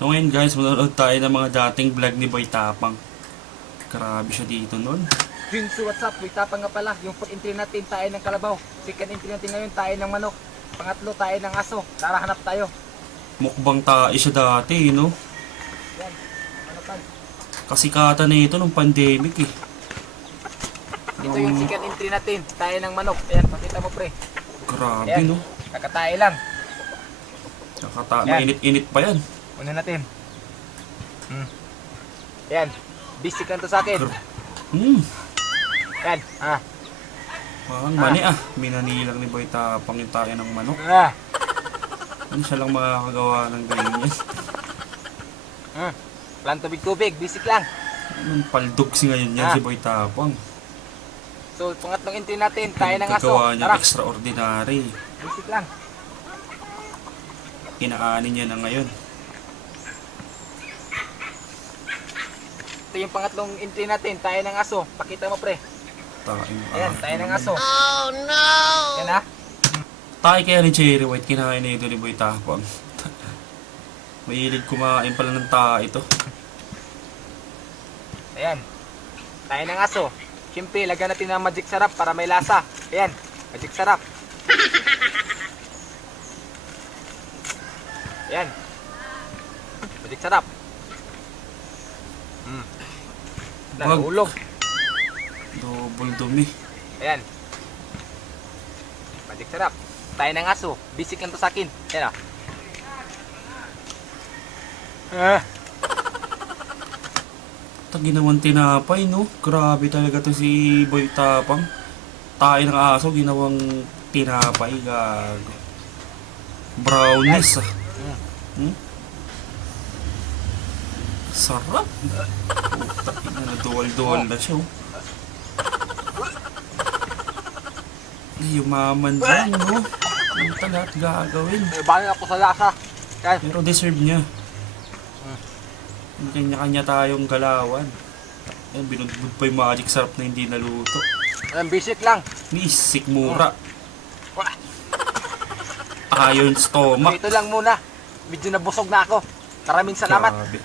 So ngayon guys, manonood tayo ng mga dating vlog ni Boy Tapang. Grabe siya dito nun. Jinsu, what's up? Boy Tapang nga pala. Yung pag-entry natin tayo ng kalabaw. Second entry natin ngayon tayo ng manok. Pangatlo tayo ng aso. Tara, hanap tayo. Mukbang tayo siya dati, no? Yan, hanapan. Kasikatan na ito nung pandemic eh. Ito yung second entry natin. Tayo ng manok. Ayan, pakita mo pre. Grabe, Ayan. no? Kakatayo lang. Yan. Mainit-init pa yan. Una natin. Ayan. Bisik lang to sa akin. Ayan. Parang mani minanilang ni Boy Tapang yung tayo ng manok. Ano siya lang makakagawa ng ganyan. Walang tubig-tubig. Bisik lang. Anong paldog si ngayon yan si Boy Tapang. So, pangatlong entry natin. Tayo ng aso. Gagawa niya Tara. extraordinary. Bisik lang. Inaanin niya na ngayon. Ito yung pangatlong entry natin. Tayo ng aso. Pakita mo pre. Ayan, tayo ng aso. Oh no! Yan Tayo kaya ni Cherry White, kinain na ito ni Boy Tapang. Mahilig kumain pala ng tae ito. Ayan. Tayo ng aso. Siyempre, lagyan natin ng magic sarap para may lasa. Ayan, magic sarap. Ayan. Magic sarap. Nahulog. Double dumi. Ayan. Magic sarap. Tayo ng aso. Bisik lang to sa akin. Ayan Ito ginawang tinapay, no? Grabe talaga to si Boy Tapang. Tayo ng aso, ginawang tinapay. Gago. Brownies, Sarap. Puta, duwal-duwal na siya, oh. Yumaman dyan, no? Ano lahat gagawin? Balik ako sa lasa. Ayan. Pero deserve niya. Kanya-kanya tayong galawan. Ayan, binudbud pa yung magic sarap na hindi naluto. Ayan, bisik lang. Nisik mura. Iron stomach. Ito lang muna. Medyo nabusog na ako. Maraming salamat. Grabe.